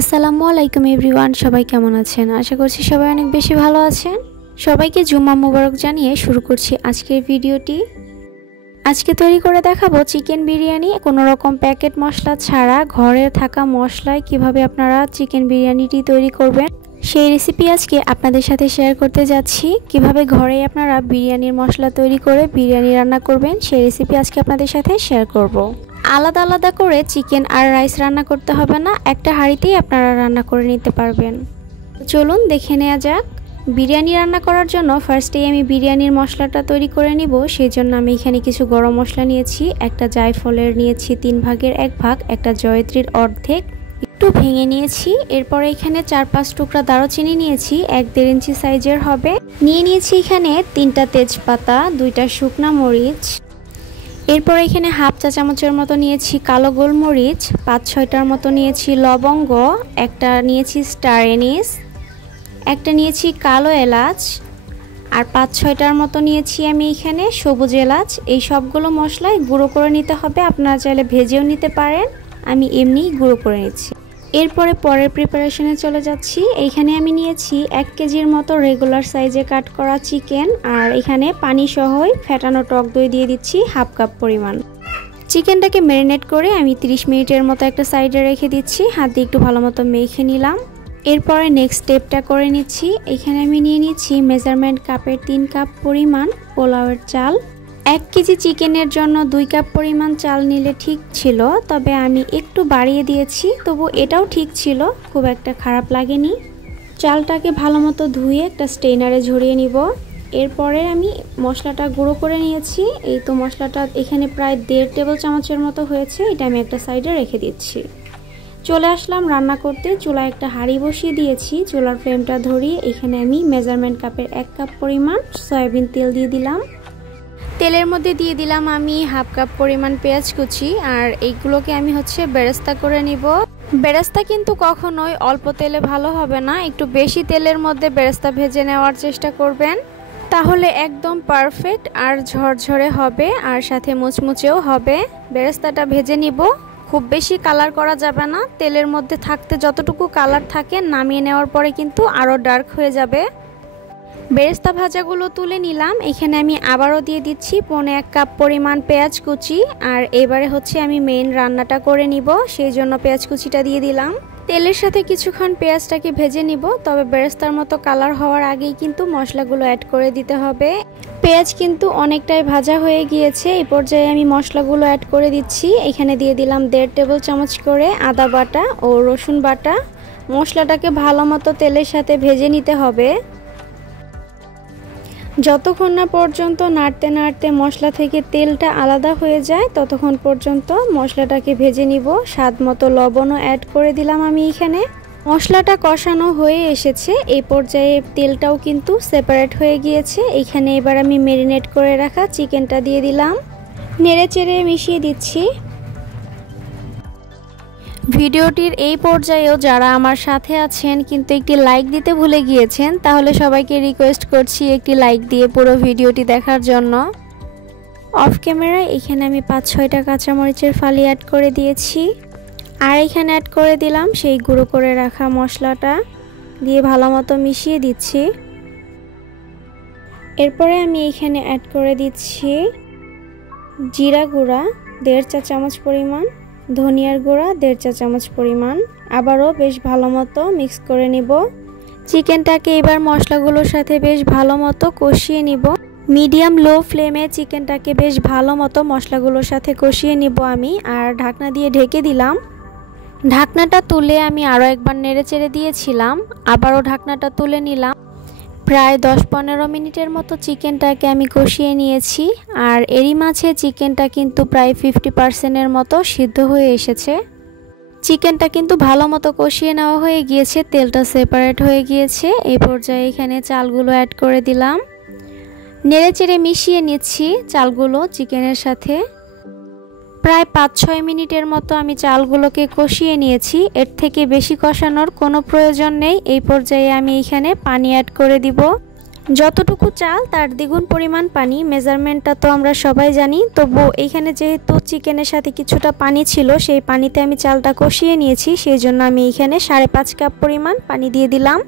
আসসালামু আলাইকুম এভরিওয়ান, সবাই কেমন আছেন? আশা করছি সবাই অনেক বেশি ভালো আছেন। সবাইকে জুম্মা মুবারক জানিয়ে শুরু করছি আজকের ভিডিওটি। আজকে তৈরি করে দেখাবো চিকেন বিরিয়ানি কোনো রকম প্যাকেট মশলা ছাড়া ঘরে থাকা মশলায় কিভাবে আপনারা চিকেন বিরিয়ানিটি তৈরি করবেন সেই রেসিপি আজকে আপনাদের সাথে শেয়ার করতে যাচ্ছি। কিভাবে ঘরে আপনারা বিরিয়ানির মশলা তৈরি করে বিরিয়ানি রান্না করবেন সেই রেসিপি আজকে আপনাদের সাথে শেয়ার করব। আলাদা আলাদা করে চিকেন আর রাইস রান্না করতে হবে না, একটা হাঁড়িতেই আপনারা রান্না করে নিতে পারবেন। চলুন দেখে নেওয়া যাক। বিরিয়ানি রান্না করার জন্য ফার্স্টেই আমি বিরিয়ানির মশলাটা তৈরি করে নিব। সেই জন্য আমি এখানে কিছু গরম মশলা নিয়েছি, একটা জায়ফলের নিয়েছি 3 ভাগের 1 ভাগ, একটা জয়ত্রীর অর্ধেক একটু ভেঙে নিয়েছি। এরপরে এখানে 4-5 টুকরা দারুচিনি নিয়েছি, 1-1.5 ইঞ্চি সাইজের হবে। নিয়েছি এখানে 3টা তেজপাতা, 2টা শুকনা মরিচ। এরপর এখানে হাফ চা চামচের মতো নিয়েছি কালো গোলমরিচ, 5-6টার মতো নিয়েছি লবঙ্গ, একটা নিয়েছি স্টার এনিস, একটা নিয়েছি কালো এলাচ, আর 5-6টার মতো নিয়েছি আমি এখানে সবুজ এলাচ। এই সবগুলো মশলাই গুঁড়ো করে নিতে হবে, আপনারা চাইলে ভেজেও নিতে পারেন, আমি এমনিই গুঁড়ো করে নিচ্ছি। এরপরে পরের প্রিপারেশনে চলে যাচ্ছি। এইখানে আমি নিয়েছি 1 কেজির মতো রেগুলার সাইজে কাট করা চিকেন, আর এখানে পানি সহই ফেটানো টক দই দিয়ে দিচ্ছি হাফ কাপ পরিমাণ। চিকেনটাকে ম্যারিনেট করে আমি 30 মিনিটের মতো একটা সাইডে রেখে দিচ্ছি, হাত দিয়ে একটু ভালো মতো মেখে নিলাম। এরপরে নেক্সট স্টেপটা করে নিচ্ছি। এখানে আমি নিয়ে নিচ্ছি মেজারমেন্ট কাপের 3 কাপ পরিমাণ পোলাওয়ের চাল। 1 কেজি চিকেনের জন্য 2 কাপ পরিমাণ চাল নিলে ঠিক ছিল, তবে আমি একটু বাড়িয়ে দিয়েছি, তবু এটাও ঠিক ছিল, খুব একটা খারাপ লাগেনি। চালটাকে ভালো মতো ধুয়ে একটা স্ট্রেনারে ঝরিয়ে নিব। এরপরে আমি মশলাটা গুঁড়ো করে নিয়েছি। এই তো মশলাটা এখানে প্রায় 1.5 টেবিল চামচের মতো হয়েছে, এটা আমি একটা সাইডে রেখে দিচ্ছি। চলে আসলাম রান্না করতে। চুলায় একটা হাঁড়ি বসিয়ে দিয়েছি, চুলার ফ্লেমটা ধরিয়ে এখানে আমি মেজারমেন্ট কাপের 1 কাপ পরিমাণ সয়াবিন তেল দিয়ে দিলাম। তেলের মধ্যে দিয়ে দিলাম আমি হাফ কাপ পরিমাণ পেঁয়াজ কুচি, আর এইগুলোকে আমি বেরেস্তা করে নিব। বেরেস্তা কিন্তু কখনোই অল্প তেলে ভালো হবে না, একটু বেশি তেলের মধ্যে বেরেস্তা ভেজে নেওয়ার চেষ্টা করবেন, তাহলে একদম পারফেক্ট আর ঝরঝরে হবে, আর সাথে মুচমুচেও হবে। বেরেস্তাটা ভেজে নিব, খুব বেশি কালার করা যাবে না, তেলের মধ্যে থাকতে যতটুকু কালার থাকে নামিয়ে নেওয়ার পরে কিন্তু আরও ডার্ক হয়ে যাবে। বেরেস্তা ভাজাগুলো তুলে নিলাম। এখানে আমি আবারও দিয়ে দিচ্ছি 1.25 কাপ পরিমাণ পেঁয়াজ কুচি, আর এবারে আমি মেইন রান্নাটা করে নিব, সেই জন্য পেঁয়াজ কুচিটা দিয়ে দিলাম। তেলের সাথে কিছুক্ষণ পেঁয়াজটাকে ভেজে নিব, তবে বেরেস্তার মতো কালার হওয়ার আগেই কিন্তু মশলাগুলো অ্যাড করে দিতে হবে। পেঁয়াজ কিন্তু অনেকটাই ভাজা হয়ে গিয়েছে, এই পর্যায়ে আমি মশলাগুলো অ্যাড করে দিচ্ছি। এখানে দিয়ে দিলাম 1.5 টেবিল চামচ করে আদা বাটা ও রসুন বাটা। মশলাটাকে ভালো মতো তেলের সাথে ভেজে নিতে হবে, যতক্ষণ না পর্যন্ত নাড়তে নাড়তে মশলা থেকে তেলটা আলাদা হয়ে যায় ততক্ষণ পর্যন্ত মশলাটাকে ভেজে নিব। স্বাদ মতো লবণও অ্যাড করে দিলাম আমি এখানে। মশলাটা কষানো হয়ে এসেছে, এই পর্যায়ে তেলটাও কিন্তু সেপারেট হয়ে গিয়েছে। এখানে এবার আমি ম্যারিনেট করে রাখা চিকেনটা দিয়ে দিলাম, নেড়ে চেড়ে মিশিয়ে দিচ্ছি। ভিডিওটির এই পর্যায়েও যারা আমার সাথে আছেন কিন্তু একটি লাইক দিতে ভুলে গিয়েছেন, তাহলে সবাইকে রিকোয়েস্ট করছি একটি লাইক দিয়ে পুরো ভিডিওটি দেখার জন্য। অফ ক্যামেরায় এখানে আমি 5-6টা কাঁচামরিচের ফালি অ্যাড করে দিয়েছি, আর এখানে অ্যাড করে দিলাম সেই গুঁড়ো করে রাখা মশলাটা, দিয়ে ভালো মতো মিশিয়ে দিচ্ছি। এরপরে আমি এখানে অ্যাড করে দিচ্ছি জিরা গুঁড়া 1.5 চা চামচ পরিমাণ, ধনিয়ার গুঁড়া 1.5 চা চামচ পরিমাণ। আবারও বেশ ভালো মতো মিক্স করে নিব। চিকেনটাকে এবার মশলাগুলোর সাথে বেশ ভালো মতো কষিয়ে নিব। মিডিয়াম লো ফ্লেমে চিকেনটাকে বেশ ভালো মতো মশলাগুলোর সাথে কষিয়ে নিব আমি, আর ঢাকনা দিয়ে ঢেকে দিলাম। ঢাকনাটা তুলে আমি আরও একবার নেড়ে চেড়ে দিয়েছিলাম, আবারও ঢাকনাটা তুলে নিলাম। প্রায় 10-15 মিনিটের মতো চিকেনটাকে আমি কষিয়ে নিয়েছি, আর এরই মাঝে চিকেনটা কিন্তু প্রায় 50%-এর মতো সিদ্ধ হয়ে এসেছে। চিকেনটা কিন্তু ভালো মতো কষিয়ে নেওয়া হয়ে গিয়েছে, তেলটা সেপারেট হয়ে গিয়েছে। এই পর্যায়ে এখানে চালগুলো অ্যাড করে দিলাম, নেড়ে চেড়ে মিশিয়ে নিচ্ছি চালগুলো চিকেনের সাথে। প্রায় 5-6 মিনিটের মতো আমি চালগুলোকে কষিয়ে নিয়েছি, এর থেকে বেশি কষানোর কোনো প্রয়োজন নেই। এই পর্যায়ে আমি এখানে পানি অ্যাড করে দিব। যতটুকু চাল তার দ্বিগুণ পরিমাণ পানি, মেজারমেন্টটা তো আমরা সবাই জানি। তবু এইখানে যেহেতু চিকেনের সাথে কিছুটা পানি ছিল, সেই পানিতে আমি চালটা কষিয়ে নিয়েছি, সেই জন্য আমি এইখানে 5.5 কাপ পরিমাণ পানি দিয়ে দিলাম।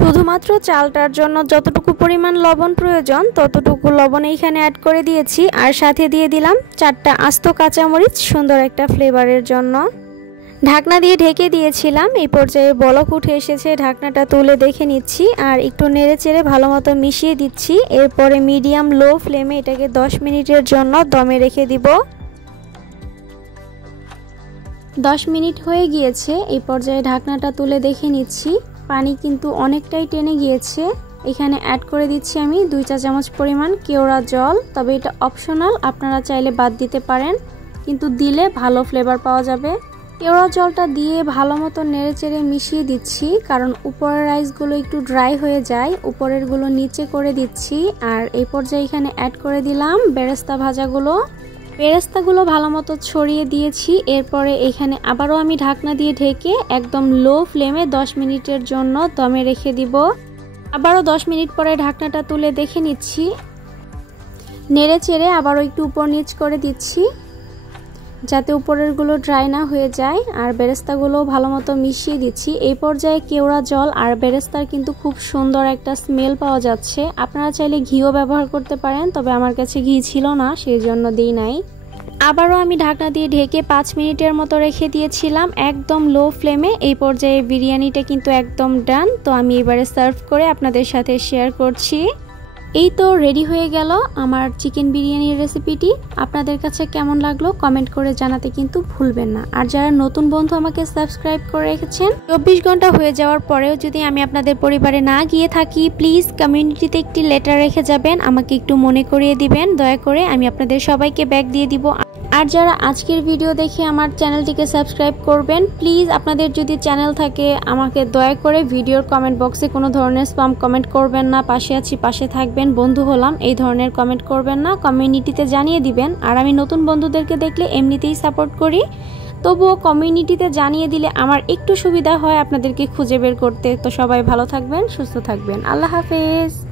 শুধুমাত্র চালটার জন্য যতটুকু পরিমাণ লবণ প্রয়োজন ততটুকু লবণ এইখানে অ্যাড করে দিয়েছি, আর সাথে দিয়ে দিলাম 4টা আস্ত কাঁচামরিচ সুন্দর একটা ফ্লেভারের জন্য। ঢাকনা দিয়ে ঢেকে দিয়েছিলাম। এই পর্যায়ে বলক উঠে এসেছে, ঢাকনাটা তুলে দেখে নিচ্ছি আর একটু নেড়েচেড়ে ভালো মতো মিশিয়ে দিচ্ছি। এরপরে মিডিয়াম লো ফ্লেমে এটাকে 10 মিনিটের জন্য দমে রেখে দিব। 10 মিনিট হয়ে গিয়েছে। এই পর্যায়ে ঢাকনাটা তুলে দেখে নিচ্ছি, পানি কিন্তু অনেকটাই টেনে গিয়েছে। এখানে অ্যাড করে দিচ্ছি আমি 2 চা চামচ পরিমাণ কেওড়া জল। তবে এটা অপশনাল, আপনারা চাইলে বাদ দিতে পারেন, কিন্তু দিলে ভালো ফ্লেভার পাওয়া যাবে। কেওড়া জলটা দিয়ে ভালো মতো নেড়েচেড়ে মিশিয়ে দিচ্ছি, কারণ উপরের রাইসগুলো একটু ড্রাই হয়ে যায়, উপরেরগুলো নিচে করে দিচ্ছি। আর এই পর্যায়ে এখানে অ্যাড করে দিলাম বেরেস্তা ভাজাগুলো। বেরেস্তাগুলো ভালো মতো ছড়িয়ে দিয়েছি। এরপরে এখানে আবারও আমি ঢাকনা দিয়ে ঢেকে একদম লো ফ্লেমে 10 মিনিটের জন্য দমে রেখে দিব। আবারও 10 মিনিট পরে ঢাকনাটা তুলে দেখে নিচ্ছি, নেড়েচেড়ে আবারও একটু উপর নিচ করে দিচ্ছি যাতে উপরেরগুলো ড্রাই না হয়ে যায়, আর বেরেস্তাগুলো ভালো মতো মিশিয়ে দিচ্ছি। এই পর্যায়ে কেওড়া জল আর বেরেস্তার কিন্তু খুব সুন্দর একটা স্মেল পাওয়া যাচ্ছে। আপনারা চাইলে ঘিও ব্যবহার করতে পারেন, তবে আমার কাছে ঘি ছিল না, সেই জন্য দিই নাই। আবারও আমি ঢাকনা দিয়ে ঢেকে 5 মিনিটের মতো রেখে দিয়েছিলাম একদম লো ফ্লেমে। এই পর্যায়ে বিরিয়ানিটা কিন্তু একদম ডান। তো আমি এবারে সার্ভ করে আপনাদের সাথে শেয়ার করছি। এই তো রেডি হয়ে গেল আমার চিকেন বিরিয়ানির রেসিপিটি। আপনাদের কাছে কেমন লাগলো কমেন্ট করে জানাতে কিন্তু ভুলবেন না। আর যারা নতুন বন্ধু আমাকে সাবস্ক্রাইব করে রেখেছেন, 24 ঘন্টা হয়ে যাওয়ার পরেও যদি আমি আপনাদের পরিবারে না গিয়ে থাকি, প্লিজ কমিউনিটিতে একটি লেটার রেখে যাবেন, আমাকে একটু মনে করিয়ে দিবেন দয়া করে, আমি আপনাদের সবাইকে ব্যাক দিয়ে দিব। আর যারা আজকের ভিডিও দেখে আমার চ্যানেলটিকে সাবস্ক্রাইব করবেন, প্লিজ আপনাদের যদি চ্যানেল থাকে আমাকে দয়া করে ভিডিওর কমেন্ট বক্সে কোনো ধরনের স্প্যাম কমেন্ট করবেন না। পাশে আছি, পাশে থাকবেন, বন্ধু হলাম, এই ধরনের কমেন্ট করবেন না, কমিউনিটিতে জানিয়ে দিবেন। আর আমি নতুন বন্ধুদেরকে দেখলে এমনিতেই সাপোর্ট করি, তবুও কমিউনিটিতে জানিয়ে দিলে আমার একটু সুবিধা হয় আপনাদেরকে খুঁজে বের করতে। তো সবাই ভালো থাকবেন, সুস্থ থাকবেন, আল্লাহ হাফেজ।